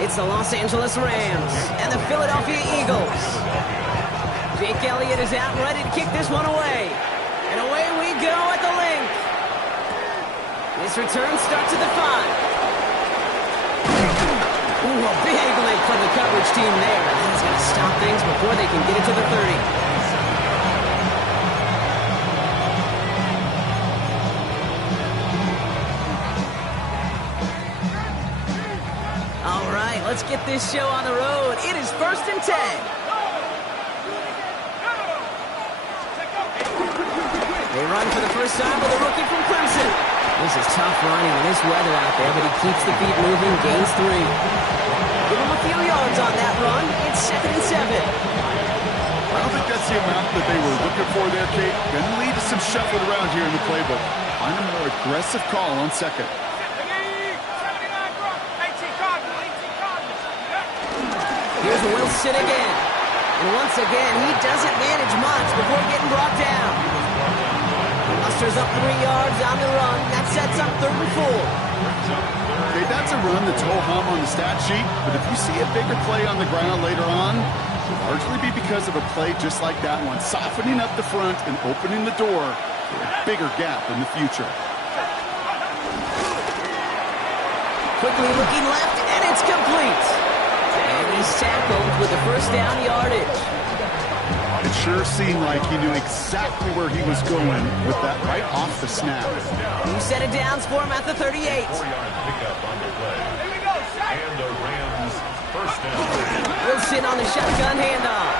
It's the Los Angeles Rams and the Philadelphia Eagles. Jake Elliott is out and ready to kick this one away. And away we go at the link. This return starts at the 5. Ooh, a big link for the coverage team there. He's going to stop things before they can get it to the 30. Let's get this show on the road. It is 1st and 10. They run for the first time with a rookie from Clemson. This is tough running in this weather out there, but he keeps the feet moving, gains 3. Give him a few yards on that run. It's 2nd and 7. I don't think that's the amount that they were looking for there, Kate. Going to lead to some shuffling around here in the playbook. Find a more aggressive call on 2nd. Here's Wilson again. And once again, he doesn't manage much before getting brought down. Musters up 3 yards on the run. That sets up 3rd and 4. Okay, that's a run that's ho-hum on the stat sheet, but if you see a bigger play on the ground later on, it'll largely be because of a play just like that one, softening up the front and opening the door for a bigger gap in the future. Quickly looking left, and it's complete. And he's tackled with the first down yardage. It sure seemed like he knew exactly where he was going with that right off the snap. 2 set of downs for him at the 38. Wilson on the shotgun handoff.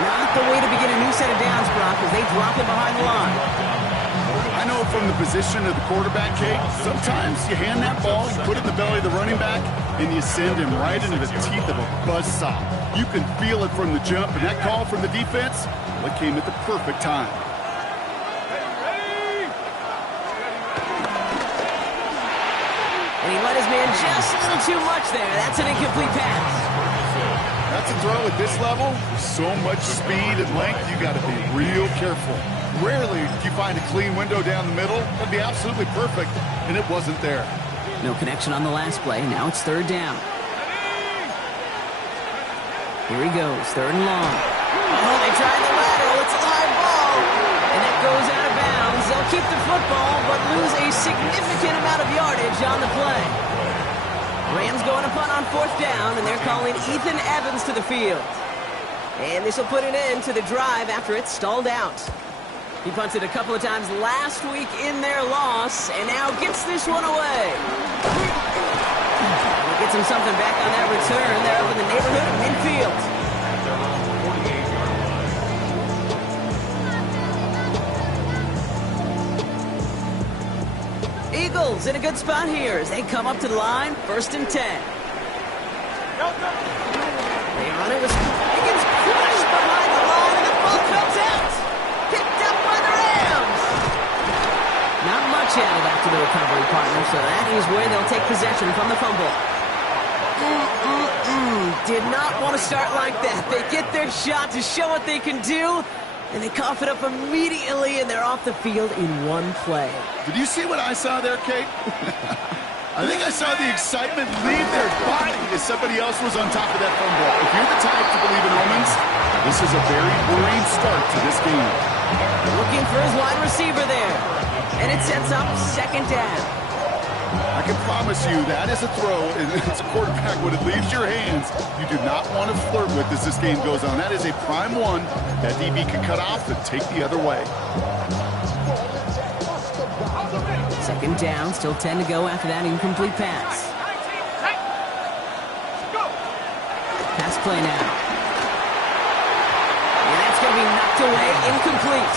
Not the way to begin a new set of downs, Brock, as they drop him behind the line. I know from the position of the quarterback, Kate, sometimes you hand that ball, you put it in the belly of the running back, and you send him right into the teeth of a buzzsaw. You can feel it from the jump, and that call from the defense, well, it came at the perfect time. And he let his man just a little too much there. That's an incomplete pass. That's a throw at this level. With so much speed and length, you got to be real careful. Rarely do you find a clean window down the middle. That'd be absolutely perfect, and it wasn't there. No connection on the last play. Now it's 3rd down. Here he goes, 3rd and long. Oh, they tried the lateral. It's a live ball. And it goes out of bounds. They'll keep the football, but lose a significant amount of yardage on the play. Rams going to punt on 4th down, and they're calling Ethan Evans to the field. And this will put an end to the drive after it's stalled out. He punted a couple of times last week in their loss, and now gets this one away. He gets him something back on that return. They're up in the neighborhood of midfield. Eagles in a good spot here as they come up to the line, 1st and 10. They run it with Higgins crushed behind the line, and the ball comes out. Picked up by the Rams. Not much added after the recovery, partner, so that is where they'll take possession from the fumble. Did not want to start like that. They get their shot to show what they can do, and they cough it up immediately, and they're off the field in one play. Did you see what I saw there, Kate? I think I saw the excitement leave their body as somebody else was on top of that fumble. If you're the type to believe in omens, this is a very worrying start to this game. Looking for his wide receiver there. And it sets up 2nd down. I can promise you that is a throw, and as a quarterback, when it leaves your hands, you do not want to flirt with as this game goes on. That is a prime one that DB can cut off and take the other way. 2nd down, still 10 to go after that incomplete pass. Pass play now. And that's going to be knocked away, incomplete.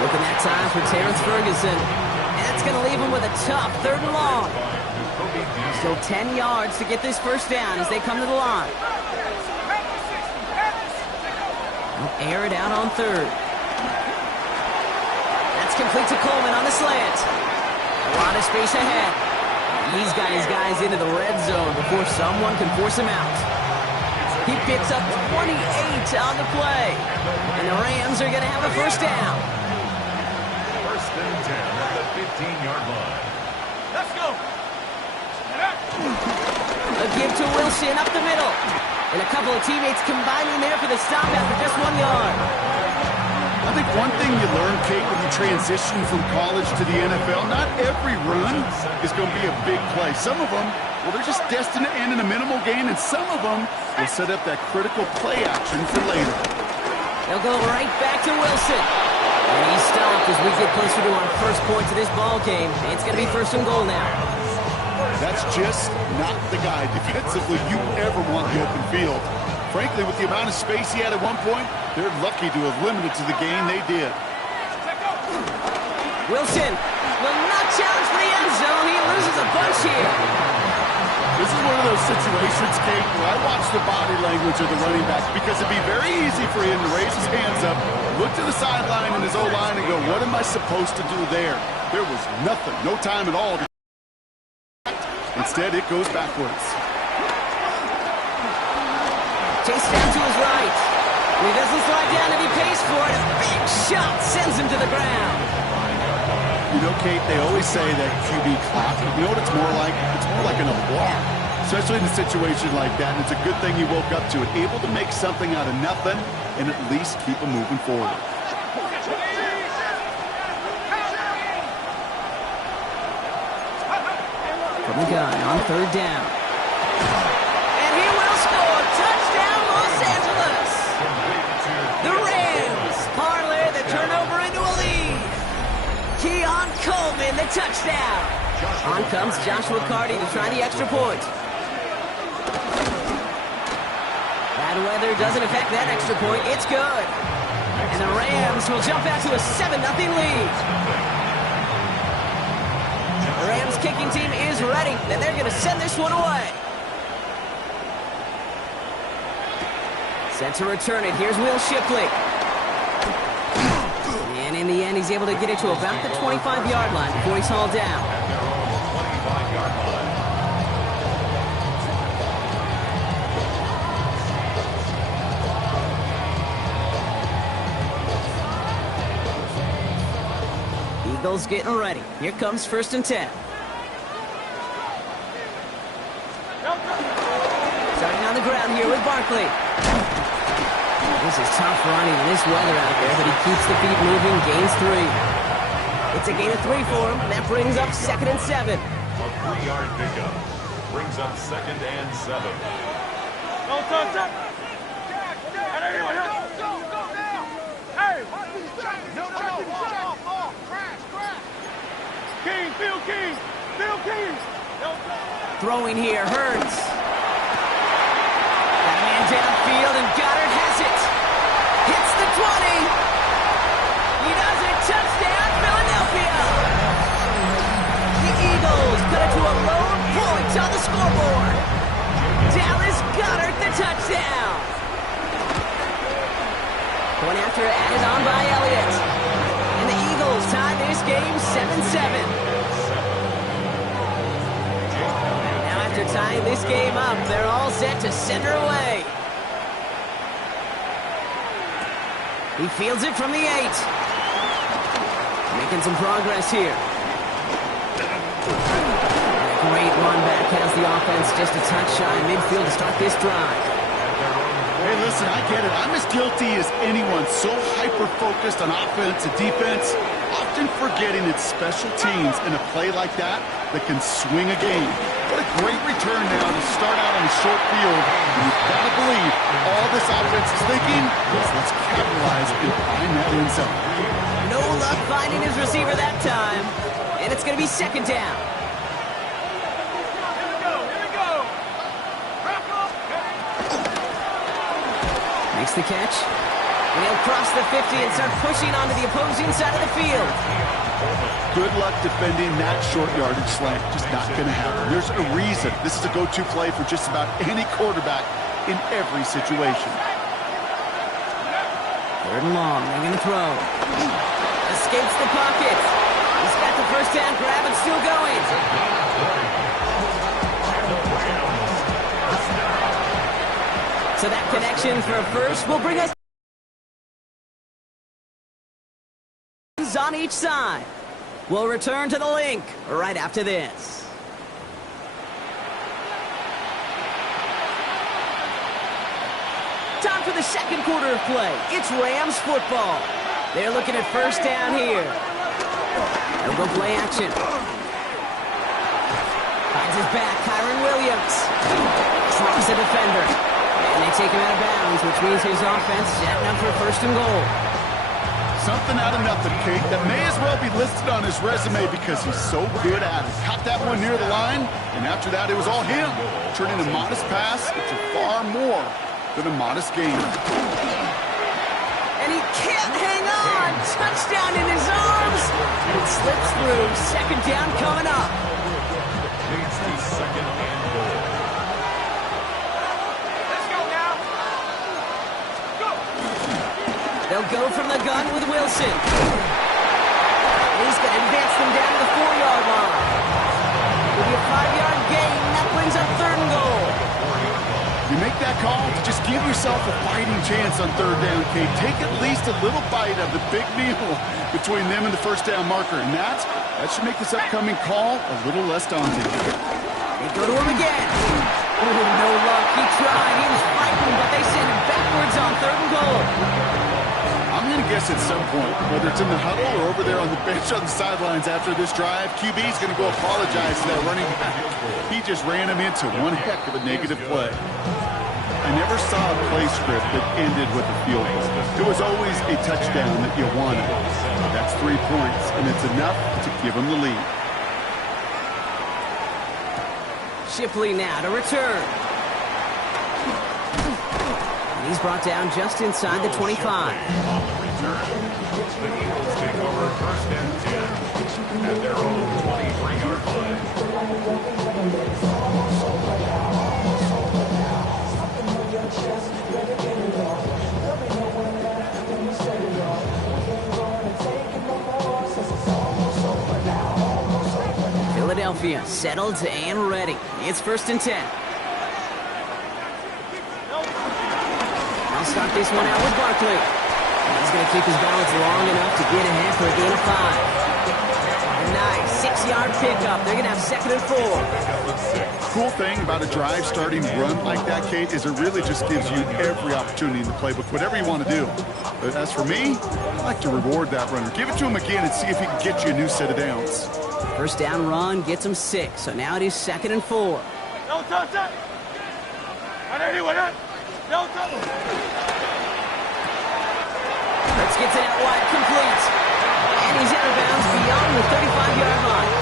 Looking that time for Terrence Ferguson. And that's going to leave him with a tough 3rd and long. Still 10 yards to get this 1st down as they come to the line. They'll air it out on 3rd. That's complete to Coleman on the slant. A lot of space ahead. He's got his guys into the red zone before someone can force him out. He picks up 28 on the play. And the Rams are going to have a 1st down. 1st and 10 at the 15-yard line. A give give to Wilson up the middle. And a couple of teammates combining there for the stop after just 1 yard. I think one thing you learn, Kate, when you transition from college to the NFL, not every run is going to be a big play. Some of them, well, they're just destined to end in a minimal gain, and some of them will set up that critical play action for later. They'll go right back to Wilson. And he's stopped as we get closer to our first points of this ball game. It's going to be first and goal now. That's just not the guy defensively you ever want the open field. Frankly, with the amount of space he had at one point, they're lucky to have limited to the gain they did. Wilson will not challenge for the end zone. He loses a bunch here. This is one of those situations, Kate, where I watch the body language of the running back because it'd be very easy for him to raise his hands up, look to the sideline in his O-line and go, what am I supposed to do there? There was nothing, no time at all. Instead, it goes backwards. Chase down to his right. He doesn't slide down and he pays for it. A big shot sends him to the ground. You know, Kate, they always say that QB clock. You know what it's more like? It's more like an award. Especially in a situation like that. And it's a good thing you woke up to it. Able to make something out of nothing and at least keep them moving forward. From the gun on third down. And he will score. Touchdown, Los Angeles. The Rams parlay the turnover into a lead. Keon Coleman, the touchdown. On comes Joshua Carty to try the extra point. Bad weather doesn't affect that extra point. It's good. And the Rams will jump out to a 7-0 lead. The Rams kicking team is ready, and they're going to send this one away. Set to return it. Here's Will Shipley. And in the end, he's able to get it to about the 25-yard line before he's hauled down. Eagles getting ready. Here comes first and 10. Starting on the ground here with Barkley. This is tough running in this weather out there, but he keeps the feet moving, gains 3. It's a gain of 3 for him, and that brings up 2nd and 7. A 3-yard pickup brings up 2nd and 7. Go, touch. Hey, no. King, Phil King. Throwing here, Hurts. Got a man downfield, and Goddard has it. Hits the 20. He does it. Touchdown, Philadelphia. The Eagles cut it to a lone point on the scoreboard. Dallas Goddard, the touchdown. Point after added on by Elliott. And the Eagles tie this game 7-7. After tying this game up, they're all set to send her away. He fields it from the 8. Making some progress here. Great run back has the offense just a touch shy midfield to start this drive. Hey, listen, I get it. I'm as guilty as anyone. So hyper-focused on offense and defense, often forgetting it's special teams in a play like that can swing a game. What a great return now to start out on a short field. And you've got to believe all this offense is thinking is let's capitalize and find that end zone. No luck finding his receiver that time. And it's going to be 2nd down. Makes the catch. And he'll cross the 50 and start pushing onto the opposing side of the field. Good luck defending that short yardage slant. Just not going to happen. There's a reason this is a go-to play for just about any quarterback in every situation. 3rd and long. They're going to throw. Escapes the pocket. He's got the first down grab and still going. So that connection for a first will bring us on each side. We'll return to the link right after this. time for the second quarter of play. It's Rams football. They're looking at first down here. They'll go play action. Finds his back, Kyron Williams. Drops the defender. And they take him out of bounds, which means his offense setting up for first and goal. Something out of nothing, Kate, that may as well be listed on his resume because he's so good at it. Caught that one near the line, and after that, it was all him. Turning a modest pass into far more than a modest game. And he can't hang on. Touchdown in his arms. It slips through. Second down coming up. Leads the second and goal. Let's go now. Go. They'll go from the gun with Wilson. He's going to advance them down to the 4-yard line. It'll be a 5-yard gain. That brings up third and goal. You make that call to just give yourself a fighting chance on third down, Kate. Take at least a little bite of the big meal between them and the first down marker. And that should make this upcoming call a little less daunting. They go to him again. Oh, no luck. He tried. He was fighting, but they send him backwards on third and goal. I'm going to guess at some point, whether it's in the huddle or over there on the bench on the sidelines after this drive, QB's going to go apologize to that running back. He just ran him into one heck of a negative play. I never saw a play script that ended with a field goal. It was always a touchdown that you wanted. That's 3 points, and it's enough to give them the lead. Shipley now to return. And he's brought down just inside the 25. On the return, the Eagles take over first and 10 at their own 23-yard line. Philadelphia settled and ready. It's first and 10. I'll start this one out with Barkley. He's going to keep his balance long enough to get ahead for a gain of 5. Nice 6-yard pickup. They're going to have second and 4. Cool thing about a drive starting run like that, Kate, is it really just gives you every opportunity in the playbook, whatever you want to do. But as for me, I like to reward that runner. Give it to him again and see if he can get you a new set of downs. First down run gets him 6. So now it is second and 4. No touch it. No touch. Let's get it out wide, complete. And he's out of bounds beyond the 35-yard line.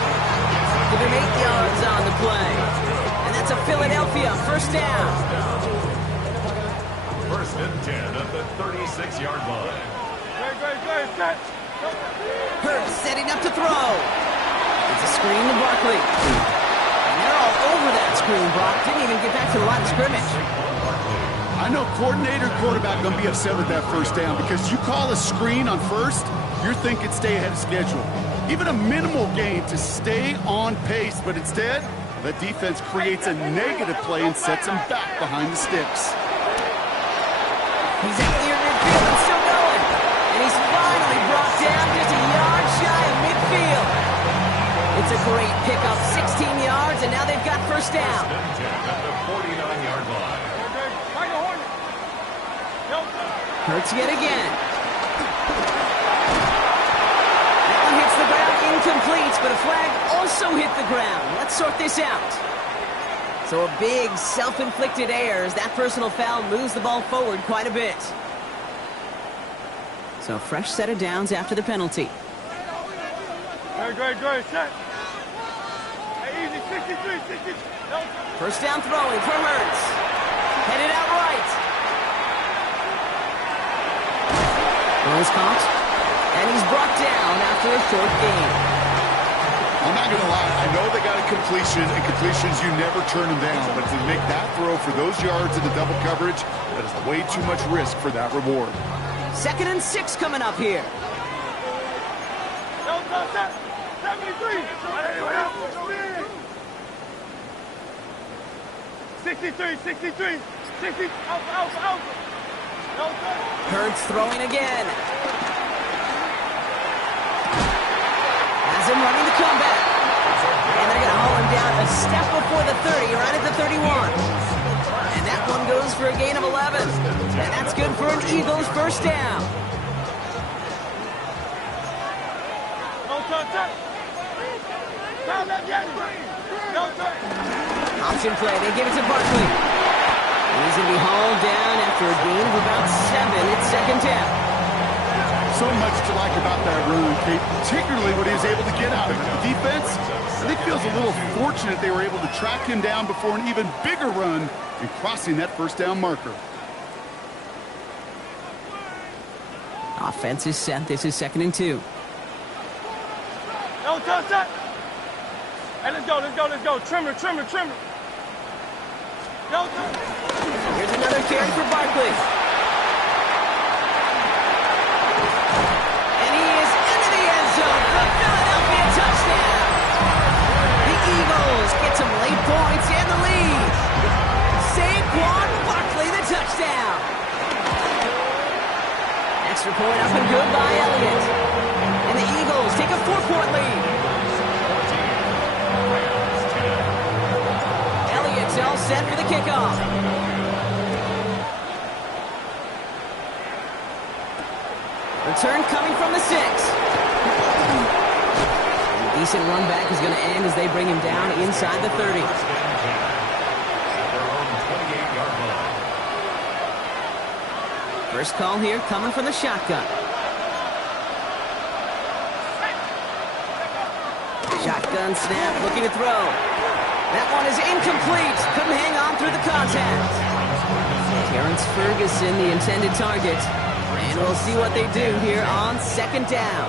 Give him 8 yards on the play. And that's a Philadelphia first down. First and 10 at the 36-yard line. Great. Set. Hurts setting up to throw. It's a screen to Barkley. And they're all over that screen, Brock. Didn't even get back to the line of scrimmage. I know coordinator quarterback going to be upset with that first down because you call a screen on first, you're thinking stay ahead of schedule. Even a minimal gain to stay on pace, but instead, the defense creates a negative play and sets him back behind the sticks. He's out near midfield and still going. And he's finally brought down just a yard shy of midfield. It's a great pickup, 16 yards, and now they've got first down. First and 10 at the 49-yard line. Hurts yet again. That one hits the ground, incomplete, but a flag also hit the ground. Let's sort this out. So a big self-inflicted error as that personal foul moves the ball forward quite a bit. So a fresh set of downs after the penalty. Great. Set. Hey, easy. 63. No. First down throwing for Hurts. Headed out right. Throws caught. And he's brought down after a short gain. I'm not going to lie. I know they got a completion, and completions, you never turn them down. But to make that throw for those yards in the double coverage, that is way too much risk for that reward. Second and 6 coming up here. No touch it. 73. 63. 60. Alpha. No touch. Hurts throwing again. Has him running the comeback. And they're going to haul him down a step before the 30, right at the 31. And that one goes tackles for a gain of 11. And that's good for an Eagles first down. No touch. Down left, no touch. Option play. They give it to Barkley. He's going to be hauled down after a gain of about 7. It's second down. So much to like about that run, Kate, particularly what he was able to get out of it. The defense, I think, feels a little fortunate they were able to track him down before an even bigger run and crossing that first down marker. Offense is set. This is 2nd and 2. No touch. Hey, let's go. Trimmer. No touch. Here's another carry for Barkley. And he is into the end zone for a Philadelphia touchdown. The Eagles get some late points and the lead. Saquon Barkley, the touchdown. Extra point up and good by Elliott. And the Eagles take a 4-point lead. Elliott's all set for the kickoff. Return coming from the 6. A decent run back is going to end as they bring him down inside the 30. First call here coming from the shotgun. Shotgun snap, looking to throw. That one is incomplete. Couldn't hang on through the contact. Terrence Ferguson, the intended target. And we'll see what they do here on second down.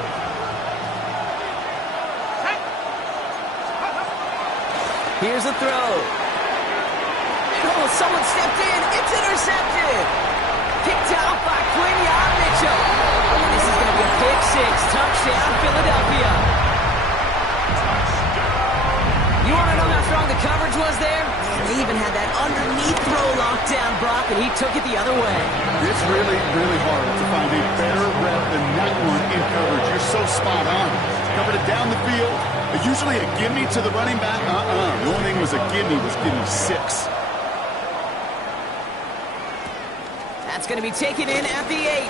Here's a throw. Oh, someone stepped in. It's intercepted. Picked out by Quinyon Mitchell. And this is going to be a pick 6. Touchdown, Philadelphia. You want to know how strong the coverage was there? And they even had that underneath throw locked down, Brock, and he took it the other way. It's really, really hard to find a better rep than that one in coverage. You're so spot on. Covered it down the field. Usually a gimme to the running back. The only thing was a gimme 6. That's going to be taken in at the 8.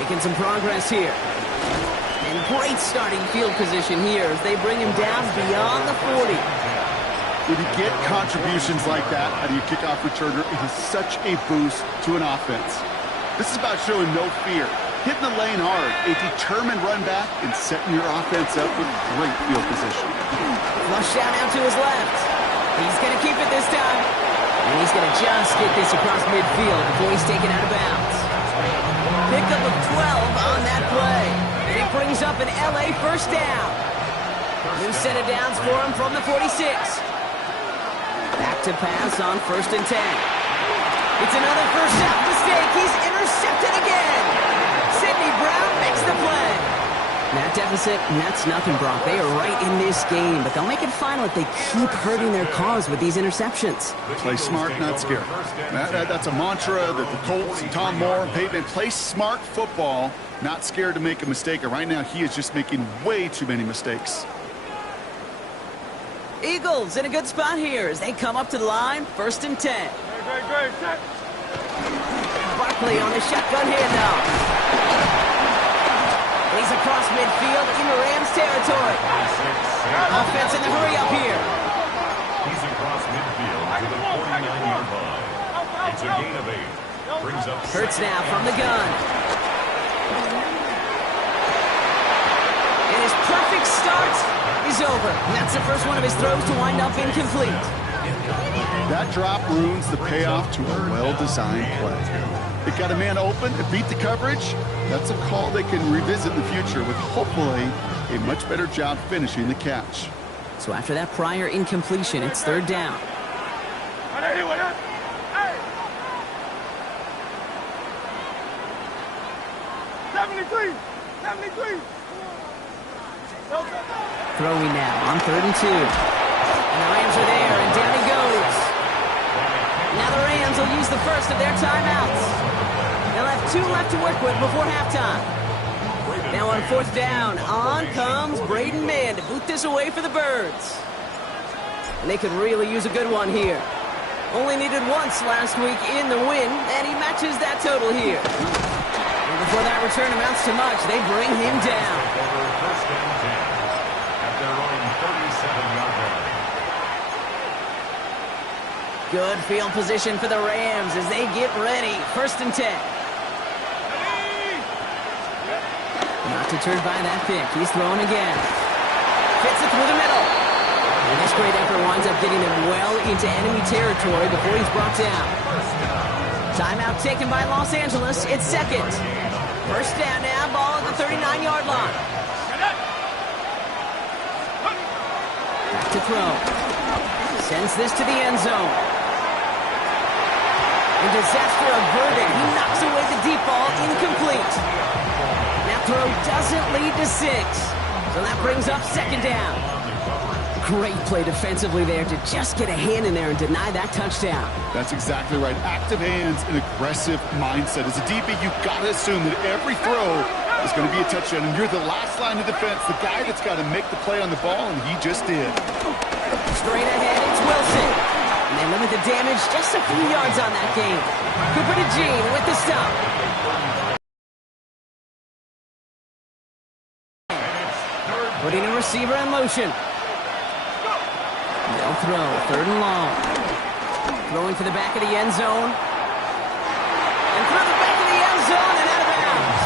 Making some progress here. And great starting field position here as they bring him down beyond the 40. When you get contributions like that out of your kickoff returner, it is such a boost to an offense. This is about showing no fear, hitting the lane hard, a determined run back, and setting your offense up with great field position. Flush down out to his left. He's going to keep it this time. And he's going to just get this across midfield before he's taken out of bounds. Pickup of 12 on that play. And it brings up an LA first down. New set of downs for him from the 46. Back to pass on 1st and 10. It's another first down mistake. He's intercepted again. Sidney Brown makes the play. That deficit, and that's nothing, Brock. They are right in this game, but they'll make it final if they keep hurting their cause with these interceptions. Play smart, not scared. That's a mantra that the Colts and Tom Moore and Peyton play smart football, not scared to make a mistake. And right now, he is just making way too many mistakes. Eagles in a good spot here as they come up to the line, 1st and 10. Great. Set. Barkley on the shotgun handoff. He's across midfield into Rams territory. Offense in the hurry up here. He's across midfield to the 49-yard line. It's a gain of 8. Brings up Hurts now from the gun. And his perfect start is over. And that's the first one of his throws to wind up incomplete. That drop ruins the payoff to a well-designed play. It got a man open, it beat the coverage. That's a call they can revisit in the future with hopefully a much better job finishing the catch. So after that prior incompletion, it's 3rd down. Hey! 73! Throwing now on 3rd and 2. And the Rams are there, and down he goes. Now the Rams will use the first of their timeouts. They'll have 2 left to work with before halftime. Now on 4th down, on comes Braden Mann to boot this away for the Birds. And they could really use a good one here. Only needed once last week in the win, and he matches that total here. And before that return amounts to much, they bring him down. Over first and 10 at their own 37-yard line. Good field position for the Rams as they get ready. First and 10. Not deterred by that pick. He's throwing again. Fits it through the middle. And this great effort winds up getting them well into enemy territory before he's brought down. Timeout taken by Los Angeles. It's second. First down now. Ball at the 39-yard line. Back to throw. Sends this to the end zone. And disaster averted. He knocks away the deep ball. Incomplete. That throw doesn't lead to 6. So that brings up second down. Great play defensively there to just get a hand in there and deny that touchdown. That's exactly right. Active hands and aggressive mindset. As a DB, you've got to assume that every throw is going to be a touchdown. And you're the last line of defense, the guy that's got to make the play on the ball, and he just did. Straight ahead, it's Wilson. And they limit the damage just a few yards on that game. Cooper to Gene with the stop. Putting a receiver in motion. They'll throw, third and long. Throwing to the back of the end zone. And through the back of the end zone and out of bounds.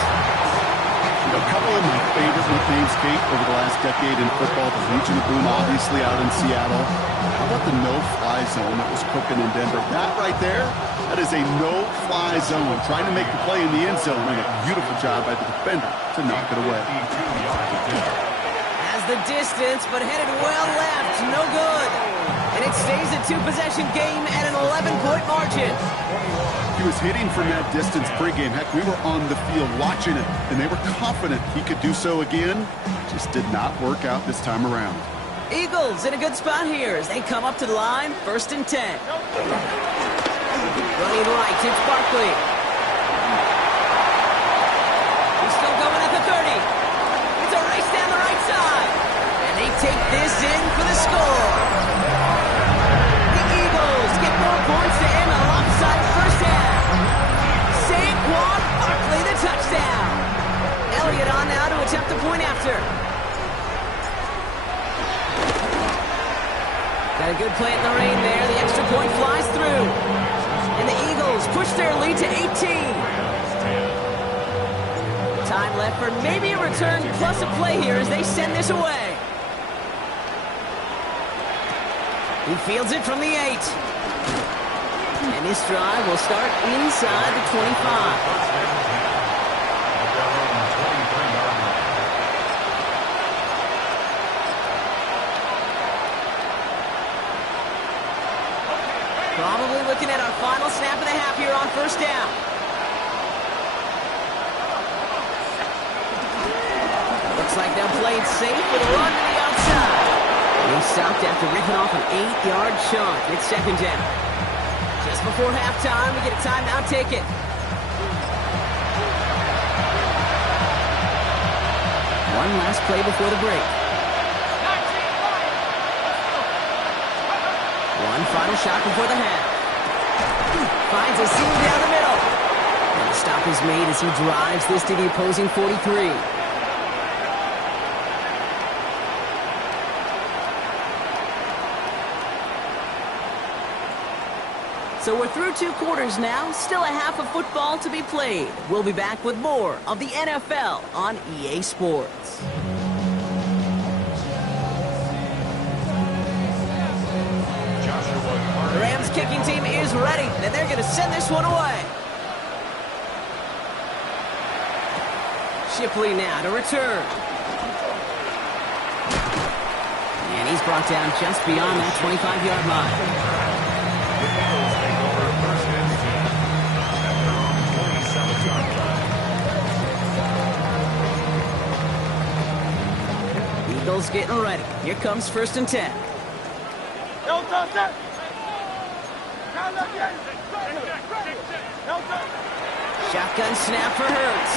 A couple of my favorite nicknames, Kate, over the last decade in football. The Legion of Boom, obviously, out in Seattle. How about the no-fly zone that was cooking in Denver? That right there, that is a no-fly zone. Trying to make the play in the end zone, and a beautiful job by the defender to knock it away. Has the distance, but headed well left. No good. And it stays a two-possession game at an 11-point margin. He was hitting from that distance pregame. Heck, we were on the field watching it, and they were confident he could do so again. Just did not work out this time around. Eagles in a good spot here as they come up to the line. First and 10. Running right, it's Barkley. He's still going at the 30. It's a race down the right side. And they take this in for the score. The Eagles get more points to end a lopsided first half. Saquon Barkley the touchdown. Elliott on now to attempt the point after. Got a good play in the rain there. The extra point flies through. And the Eagles push their lead to 18. Time left for maybe a return plus a play here as they send this away. He fields it from the 8. And his drive will start inside the 25. Probably looking at our final snap of the half here on first down. Looks like they'll play it safe with a run to the outside. He stopped after ripping off an 8-yard chunk. It's second down. Just before halftime, we get a timeout taken. One last play before the break. One final shot before the half. Finds a seam down the middle. And the stop is made as he drives this to the opposing 43. So we're through 2 quarters now. Still a half of football to be played. We'll be back with more of the NFL on EA Sports. The Rams kicking team is ready, and they're going to send this one away. Shipley now to return. And he's brought down just beyond that 25-yard line. Eagles getting ready. Here comes first and 10. Shotgun snap for Hurts.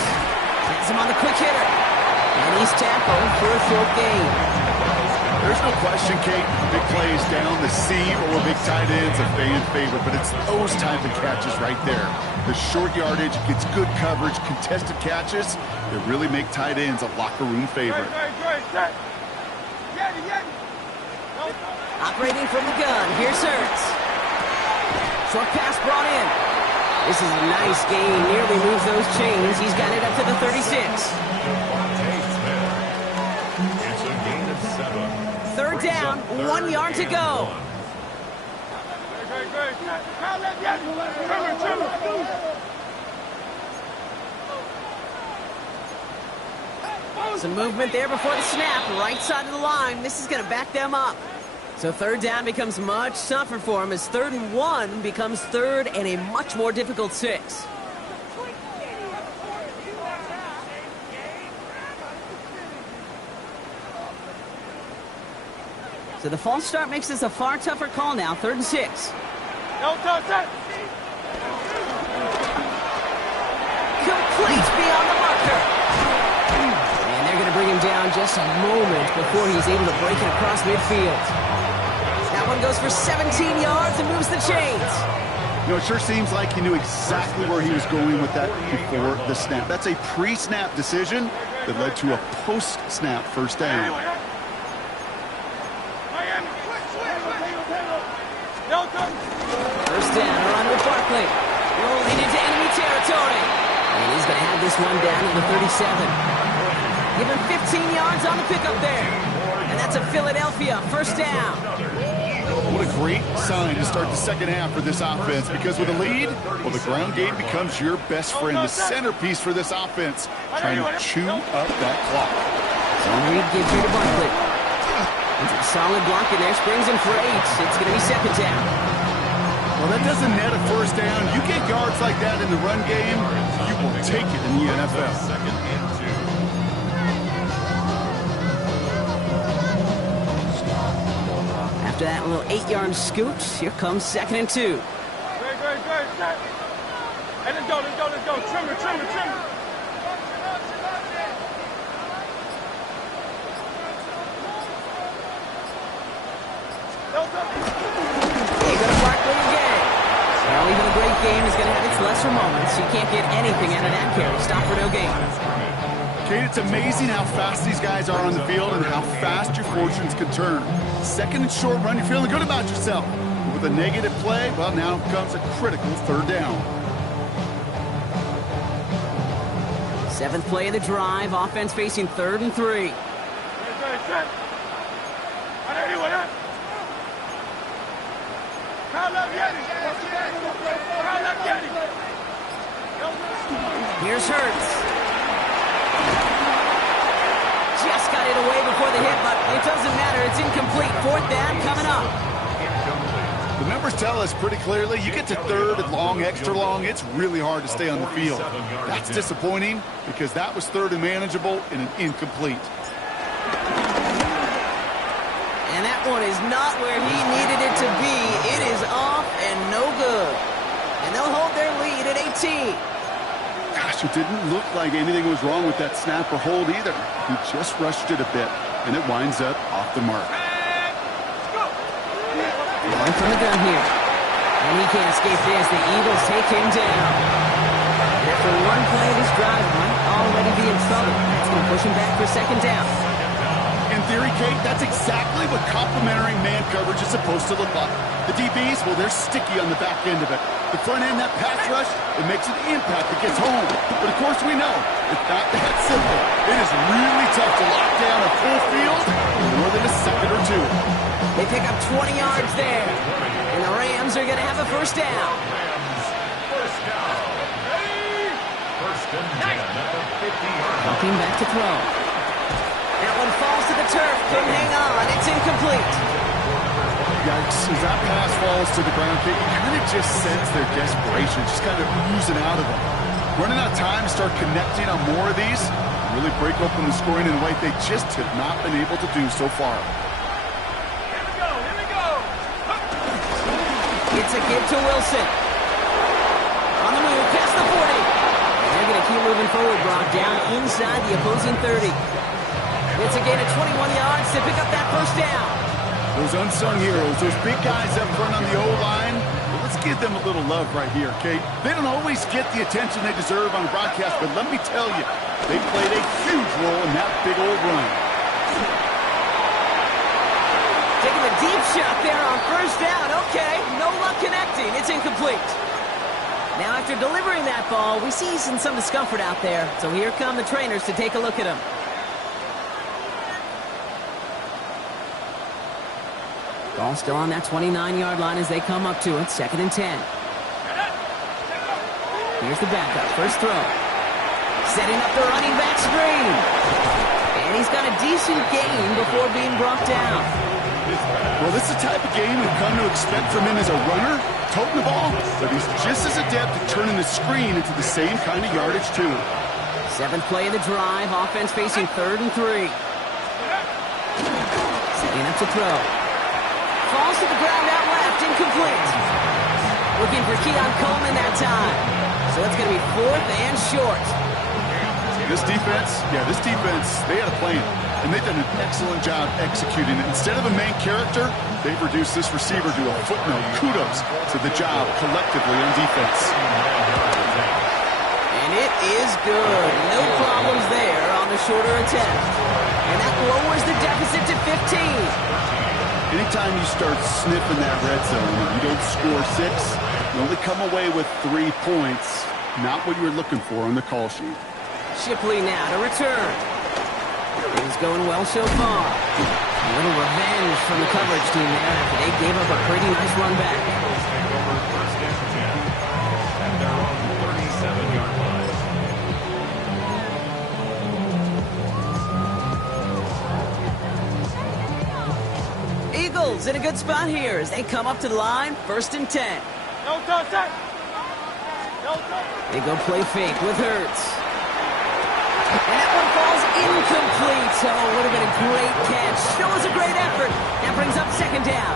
Sends him on the quick hitter. And he's tackled for a short gain. There's no question, Kate, big plays down the seam or big tight ends a fan favorite, but it's those type of catches right there. The short yardage gets good coverage, contested catches that really make tight ends a locker room favorite. Operating from the gun, here's Hurts. Short pass brought in. This is a nice gain, nearly moves those chains. He's got it up to the 36. It's a gain of 7. Third down, 1 yard to go. Some movement there before the snap, right side of the line. This is going to back them up. So third down becomes much tougher for him as 3rd and 1 becomes 3rd and a much more difficult 6. So the false start makes this a far tougher call now, 3rd and 6. Complete beyond the marker. And they're going to bring him down just a moment before he's able to break it across midfield. That one goes for 17 yards and moves the chains. You know, it sure seems like he knew exactly where he was going with that before the snap. That's a pre-snap decision that led to a post-snap first down. First down, run with Barkley. Rolling into enemy territory. And he's going to have this one down at the 37. Give him 15 yards on the pickup there. And that's a Philadelphia first down. What a great sign to start the second half for this offense, because with a lead, well, the ground game becomes your best friend, the centerpiece for this offense, trying to chew up that clock. Zone read gives you to Barkley. It's a solid block in there, springs him for 8. It's going to be second down. Well, that doesn't net a first down. You get yards like that in the run game, you will take it in the NFL. Second and 2. After that little 8-yard scoot, here comes 2nd and 2. Hey, let's go. Trimmer. They go to Barkley again. Well, even a great game is going to have its lesser moments. You can't get anything out of that carry. Stop for no gain. Kate, it's amazing how fast these guys are on the field and how fast your fortunes can turn. Second and short run, you're feeling good about yourself. But with a negative play, well, now comes a critical third down. 7th play of the drive. Offense facing 3rd and 3. Here's Hurts. Just got it away before the hit, but it doesn't matter. It's incomplete. 4th down coming up. The numbers tell us pretty clearly, you get to 3rd and long, extra long, it's really hard to stay on the field. That's disappointing because that was 3rd and manageable and an incomplete. And that one is not where he needed it to be. It is off and no good. And they'll hold their lead at 18. Gosh, it didn't look like anything was wrong with that snap or hold either. He just rushed it a bit, and it winds up off the mark. Going from the gun here. And he can't escape this. The Eagles take him down. And after one play, this drive might already be in trouble. That's going to push him back for 2nd down. In theory, Kate, that's exactly what complementary man coverage is supposed to look like. The DBs, well, they're sticky on the back end of it. The front end, that pass rush, it makes an impact that gets home. But of course we know, it's not that simple. It is really tough to lock down a full field in more than a second or two. They pick up 20 yards there. And the Rams are going to have a first down. First and 10 at the 50-yard line. Looking back to throw. That one falls to the turf. Couldn't hang on. It's incomplete. Yikes, as that pass falls to the ground, Kate, you kind of just sense their desperation, just kind of oozing out of them. Running out of time to start connecting on more of these, really break open the scoring in a way they just have not been able to do so far. Here we go. It's a give to Wilson. On the move, past the 40. And they're going to keep moving forward, Brock, down inside the opposing 30. It's a gain of 21 yards to pick up that first down. Those unsung heroes, those big guys up front on the O-line, well, let's give them a little love right here, Kate. They don't always get the attention they deserve on broadcast, but let me tell you, they played a huge role in that big old run. Taking a deep shot there on first down. Okay, no luck connecting. It's incomplete. Now, after delivering that ball, we see some discomfort out there. So here come the trainers to take a look at him. Ball still on that 29-yard line as they come up to it. 2nd and 10. Here's the backup. First throw. Setting up the running back screen. And he's got a decent gain before being brought down. Well, this is the type of game we've come to expect from him as a runner, toting the ball, but he's just as adept at turning the screen into the same kind of yardage, too. 7th play of the drive. Offense facing 3rd and 3. Setting up to throw. Falls to the ground out left, incomplete. Looking for Keon Coleman that time. So it's going to be 4th and short. This defense, they had a plan. And they've done an excellent job executing it. Instead of a main character, they've reduced this receiver to a footnote. Kudos to the job collectively on defense. And it is good. No problems there on the shorter attempt. And that lowers the deficit to 15. Anytime you start sniffing that red zone and you don't score 6, you only come away with 3 points. Not what you were looking for on the call sheet. Shipley now to return. Things going well so far. A little revenge from the coverage team there after they gave up a pretty nice run back. First and 10 at their own 37-yard line. Eagles in a good spot here as they come up to the line. 1st and 10. No touch. No touch. They go play fake with Hurts. And that one falls incomplete. So it would have been a great catch. Still was a great effort. That brings up 2nd down.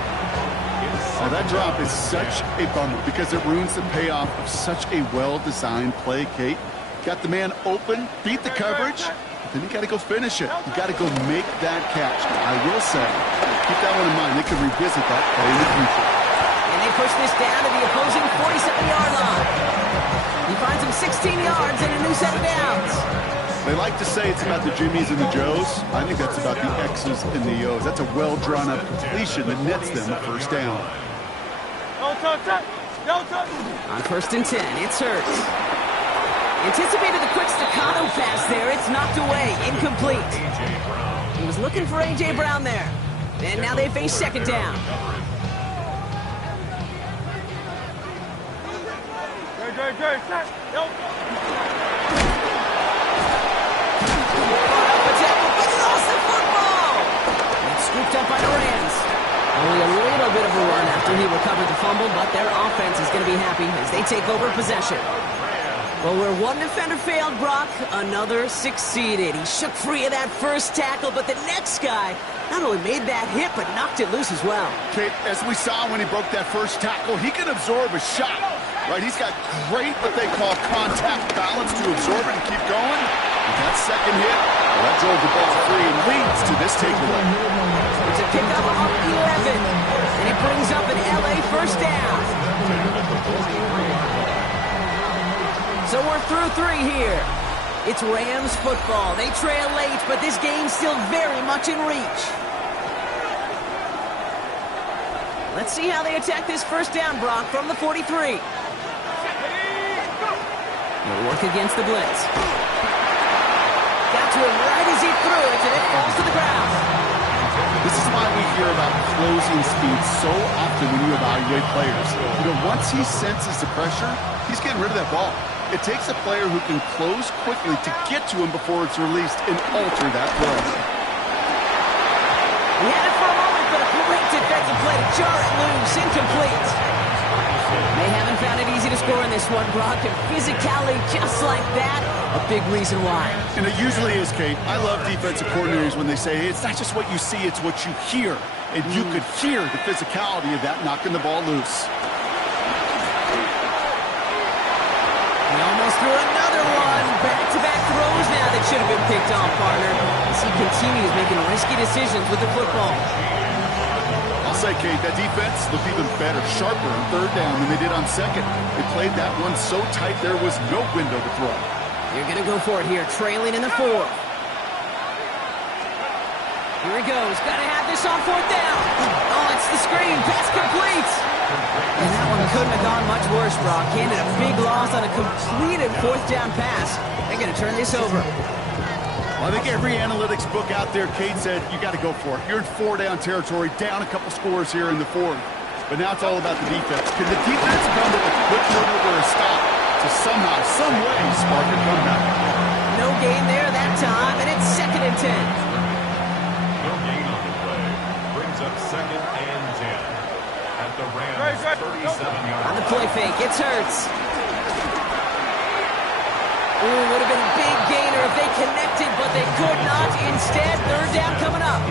Now that drop is such a bummer because it ruins the payoff of such a well-designed play, Kate. Got the man open, beat the coverage, but then you got to go finish it. You got to go make that catch. I will say, keep that one in mind. They could revisit that play in the future. And they push this down to the opposing 47-yard line. He finds him 16 yards and a new set of downs. They like to say it's about the Jimmies and the Joes. I think that's about the X's and the O's. That's a well-drawn-up completion that nets them a first down. No touch. No touch. On 1st and 10, it's Hurts. Anticipated the quick staccato pass there. It's knocked away. Incomplete. He was looking for A.J. Brown there. And now they face 2nd down. Jerry, set. No. Scooped up by the Rams. Only a little bit of a run after he recovered the fumble, but their offense is going to be happy as they take over possession. Well, where one defender failed, Brock, another succeeded. He shook free of that first tackle, but the next guy not only made that hit, but knocked it loose as well. Kate, as we saw when he broke that first tackle, he can absorb a shot, right? He's got great what they call contact balance to absorb it and keep going. With that second hit, well, that drove the ball free and leads to this takeaway. It's a pickup of 11, and it brings up an L.A. first down. So we're through 3 here. It's Rams football. They trail late, but this game's still very much in reach. Let's see how they attack this first down, Brock, from the 43. They'll work against the blitz. Got to him right as he threw it, and it falls to the ground. This is why we hear about closing speed so often when you evaluate players. You know, once he senses the pressure, he's getting rid of that ball. It takes a player who can close quickly to get to him before it's released and alter that play. He had it for a moment, but a great defensive play to jar it loose. Incomplete. They haven't found it easy to score in this one, Brock, and physicality just like that, a big reason why. And it usually is, Kate. I love defensive coordinators when they say, hey, it's not just what you see, it's what you hear. And you could hear the physicality of that knocking the ball loose. He almost threw another one. Back-to-back throws now that should have been picked off, partner. As he continues making risky decisions with the football. I'll say, Kate, that defense looked even better, sharper on third down than they did on second. They played that one so tight there was no window to throw. You're going to go for it here, trailing in the fourth. Here he goes. Got to have this on fourth down. Oh, it's the screen. Pass complete. And that one couldn't have gone much worse, Brock. Handed a big loss on a completed fourth down pass. They're going to turn this over. I think every analytics book out there, Kate said, you got to go for it. You're in four-down territory, down a couple scores here in the fourth. But now it's all about the defense. Can the defense come with a quick turnover or a stop to somehow, some way, spark a comeback? No gain there that time, and it's 2nd and 10. No gain on the play. Brings up 2nd and 10. At the Rams' 37-yard On the play fake, it's Hurts. Ooh, would have been a big gainer if they connected, but they could not. Instead, third down coming up.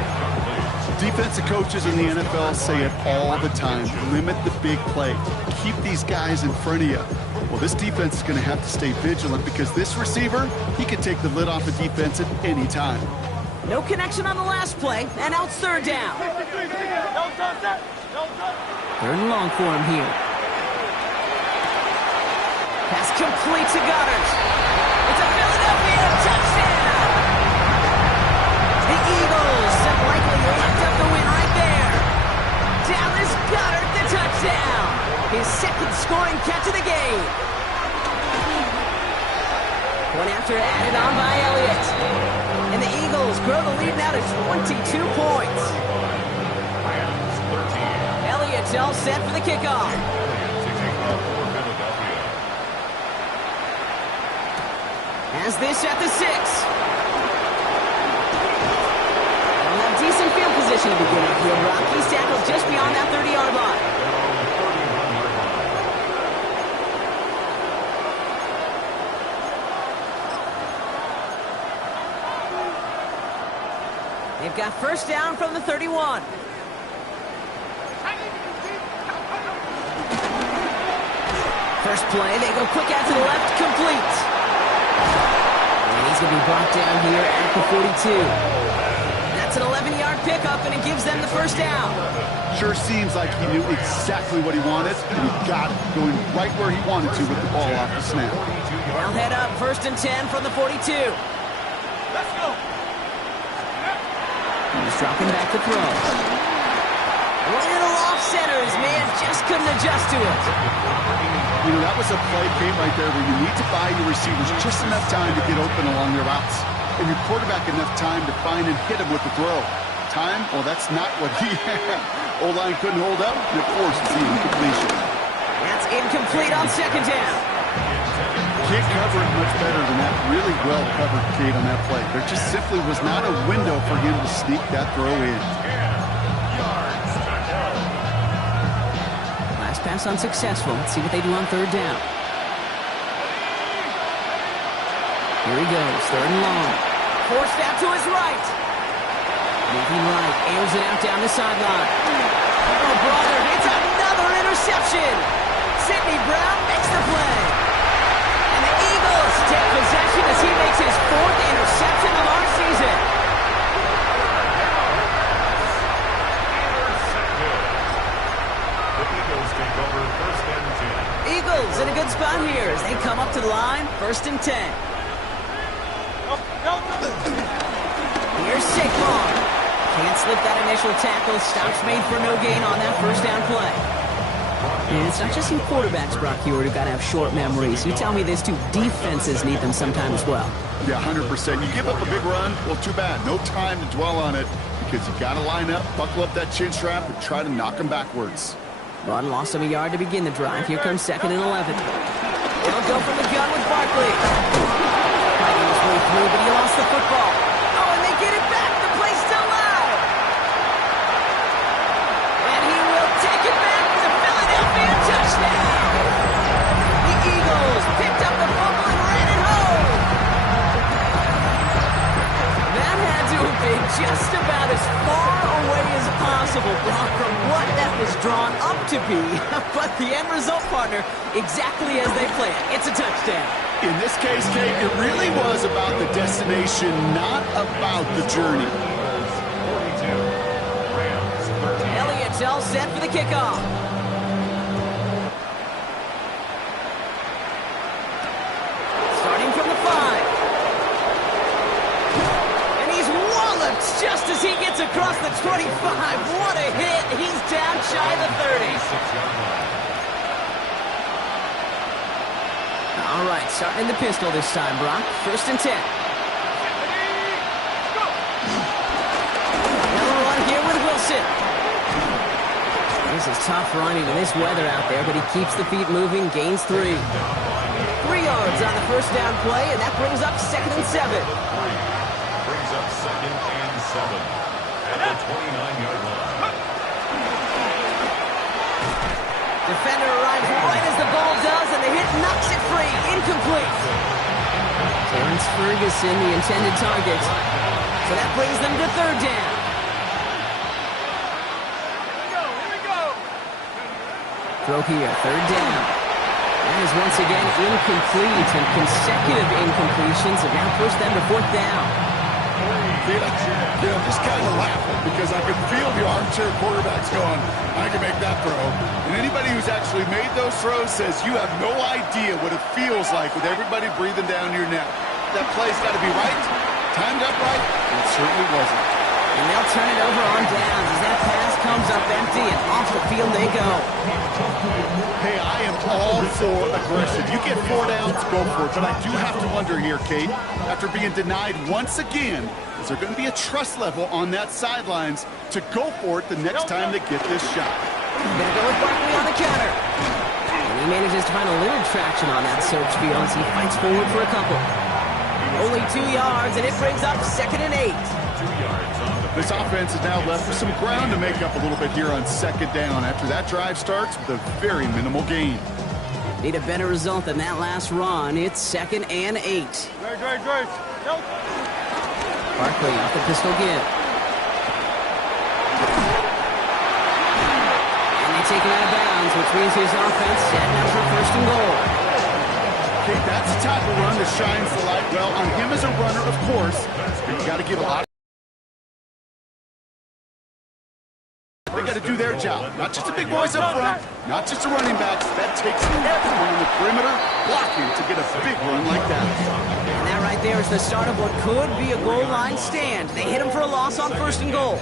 Defensive coaches in the NFL say it all the time. Limit the big play. Keep these guys in front of you. Well, this defense is going to have to stay vigilant because this receiver, he can take the lid off the defense at any time. No connection on the last play, and now it's third down. Third and long for him here. Pass complete to Goddard. It's a Philadelphia touchdown! The Eagles have likely locked up the win right there. Dallas Goddard, the touchdown! His 2nd scoring catch of the game. One after added on by Elliott. And the Eagles grow the lead now to 22 points. Elliott's all set for the kickoff. Has this at the 6. They'll have decent field position to begin with here, Brock. He's tackled just beyond that 30-yard line. They've got first down from the 31. First play, they go quick out to the left, complete. And he's going to be brought down here at the 42. That's an 11-yard pickup, and it gives them the first down. Sure seems like he knew exactly what he wanted, and he got it, going right where he wanted to with the ball off the snap. They'll head up 1st and 10 from the 42. Let's go. He's dropping back to throw. Little off center. His man just couldn't adjust to it. You know, that was a play, Kate, right there where you need to buy your receivers just enough time to get open along their routes. And your quarterback enough time to find and hit him with the throw. Time? Well, that's not what he had. O-line couldn't hold up, and it forces the incompletion. That's incomplete on 2nd down. Can't cover it much better than that. Really well covered, Kate, on that play. There just simply was not a window for him to sneak that throw in. Last pass unsuccessful. Let's see what they do on third down. Here he goes, 3rd and long. Forced out to his right. Moving right, airs it out down the sideline. Oh, brother, it's another interception. Sidney Brown makes the play. And the Eagles take possession as he makes his 4th interception of our season. The Eagles take over 1st and 10. Eagles in a good spot here as they come up to the line, 1st and 10. Here's Saquon. Can't slip that initial tackle. Stops made for no gain on that first down play. And it's not just some quarterbacks, Brock Hewitt, who've got to have short memories. You tell me this too. Defenses need them sometimes as well. Yeah, 100%. You give up a big run, well, too bad. No time to dwell on it because you got to line up, buckle up that chin strap, and try to knock them backwards. Bud lost him a yard to begin the drive. Here comes 2nd and 11. They'll go from the gun with Barkley. Fighting his way through, but he lost the football. Oh, and they get it back. The play's still live. And he will take it back for the Philadelphia touchdown. The Eagles picked up the fumble and ran it home. That had to have been just about as far away as possible, Brock, from what that was drawn up to to be, but the end result, partner, exactly as they planned. It's a touchdown. In this case, Kate, it really was about the destination, not about the journey. Elliott's all set for the kickoff. Starting from the 5. And he's walloped just as he gets across the 25. What a hit. He's down shy of the 30. All right, starting in the pistol this time, Brock. 1st and 10. Another run here with Wilson. This is tough running in this weather out there, but he keeps the feet moving, gains 3. 3 yards on the 1st down play, and that brings up 2nd and 7. Brings up 2nd and 7 at the 29-yard line. Defender arrives right as the ball does, and the hit knocks it free. Incomplete. Terrence Ferguson, the intended target. So that brings them to 3rd down. Here we go. Throw here, 3rd down. That is once again incomplete, and consecutive incompletions have now pushed them to 4th down. I'm just kind of laughing because I can feel the armchair quarterbacks going, I can make that throw. And anybody who's actually made those throws says you have no idea what it feels like with everybody breathing down your neck. That play's got to be right, timed up right, and it certainly wasn't. And they'll turn it over on downs as that pass comes up empty, and off the field they go. Hey, I am all for aggression. You get 4 downs, go for it. But I do have to wonder here, Kate, after being denied once again, is there going to be a trust level on that sidelines to go for it the next time they get this shot? Gonna go with Barkley on the counter. And he manages to find a little traction on that search field as he fights forward for a couple. Only 2 yards, and it brings up 2nd and 8. 2 yards on the This offense is now left with some ground to make up a little bit here on 2nd down after that drive starts with a very minimal gain. Need a better result than that last run. It's 2nd and 8. Drake. Nope. Barkley off the pistol give. And they take him out of bounds, which means his offense set now for 1st and goal. Okay, that's the type of run that shines the light well on him as a runner, of course. But you got to give a lot. They got to do their job. Not just the big boys up front, not just the running backs. That takes everyone on the perimeter blocking to get a big run like that. And that right there is the start of what could be a goal line stand. They hit him for a loss on 1st and goal.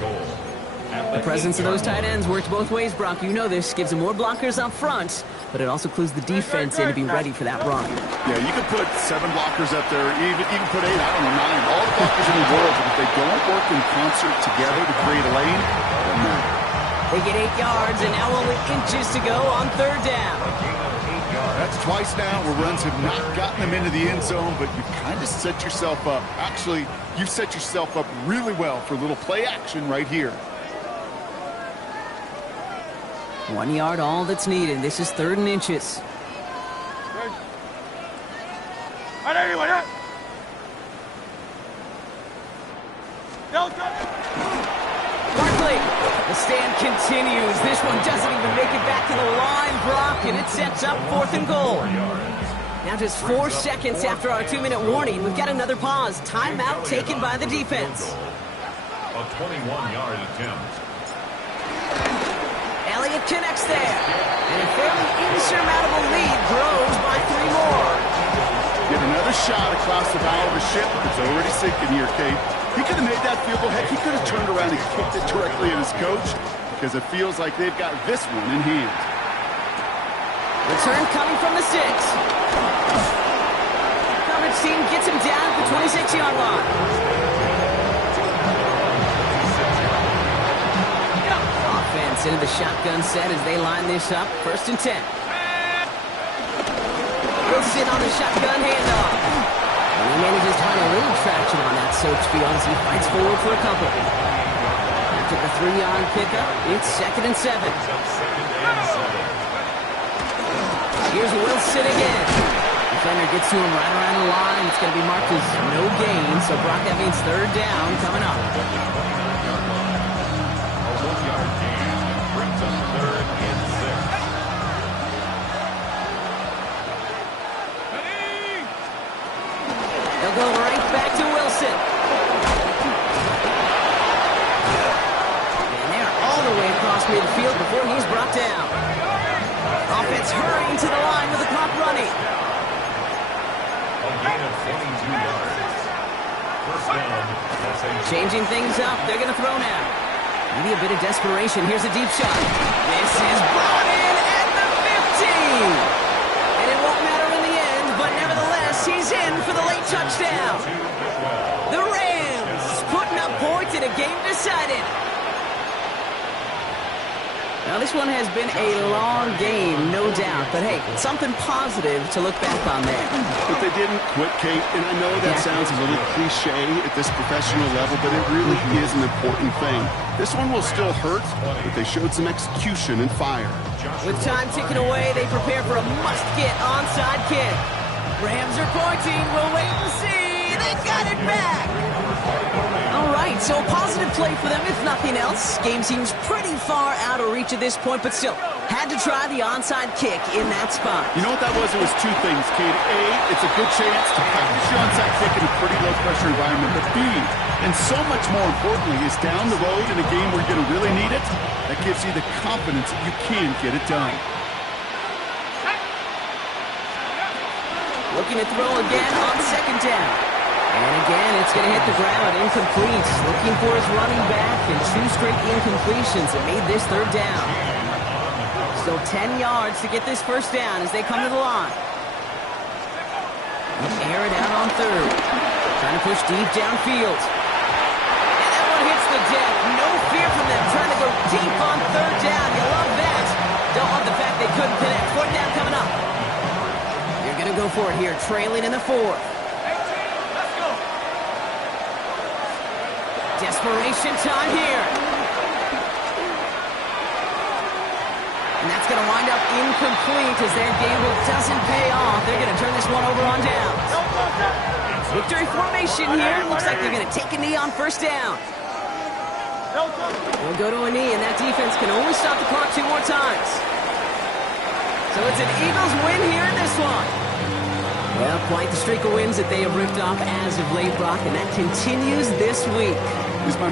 The presence of those tight ends works both ways, Brock. You know this. Gives them more blockers up front, but it also clues the defense in to be ready for that run. Yeah, you can put 7 blockers up there, even put 8, I don't know, 9, all the blockers in the world, but if they don't work in concert together to create a lane, it doesn't matter. They get 8 yards, and now only inches to go on 3rd down. That's twice now where runs have not gotten them into the end zone, but you've kind of set yourself up. Actually, you've set yourself up really well for a little play action right here. 1 yard, all that's needed. This is 3rd and inches. Barkley, the stand continues. This one doesn't even make it back to the line, Brock, and it sets up 4th and goal. Now just 4 seconds after our 2-minute warning, we've got another pause. Timeout taken by the defense. A 21-yard attempt. Elliott connects there. And a fairly insurmountable lead grows by 3 more. Get another shot across the bow of a ship that's already sinking here, Kate. He could have made that field goal. Heck, he could have turned around and kicked it directly at his coach because it feels like they've got this one in hand. Return coming from the 6. Coverage team gets him down at the 26-yard line. Offense into the shotgun set as they line this up. 1st and 10. Wilson on the shotgun handoff. And he manages to find a little traction on that search field as he fights forward for a couple. After the 3-yard pickup, it's 2nd and 7. Here's Wilson again. Defender gets to him right around the line. It's going to be marked as no gain, so Brock, that means 3rd down coming up. A 1-yard gain brings up 3rd and 6. gain of 22 yards. First down, Los Angeles. Changing things up. They're going to throw now. Maybe a bit of desperation. Here's a deep shot. This is brought in at the 15. And it won't matter in the end, but nevertheless, he's in for the late touchdown. The Rams putting up points in a game decided. Now, this one has been a long game, no doubt. But, hey, something positive to look back on there. But they didn't quit, Kate. And I know that sounds a little cliche at this professional level, but it really is an important thing. This one will still hurt, but they showed some execution and fire. With time ticking away, they prepare for a must-get onside kick. Rams are pointing. We'll wait and see. They got it back. All right, so a positive play for them, if nothing else. Game seems pretty far out of reach at this point, but still, had to try the onside kick in that spot. You know what that was? It was two things, Kate. A, it's a good chance to practice your onside kick in a pretty low-pressure environment. But B, and so much more importantly, is down the road in a game where you're going to really need it, that gives you the confidence that you can get it done. Looking to throw again on second down. And again, it's going to hit the ground, incomplete. Looking for his running back, and 2 straight incompletions that made this third down. Still 10 yards to get this first down as they come to the line. Air it out on third. Trying to push deep downfield. And that one hits the deck. No fear from them. Trying to go deep on third down. You love that. Don't love the fact they couldn't connect. Fourth down coming up. You're going to go for it here, trailing in the fourth. Desperation time here. And that's going to wind up incomplete as that gamble doesn't pay off. They're going to turn this one over on down. Victory formation here. Looks like they're going to take a knee on first down. They'll go to a knee, and that defense can only stop the clock 2 more times. So it's an Eagles win here in this one. Well, quite the streak of wins that they have ripped off as of late, Brock, and that continues this week. Is my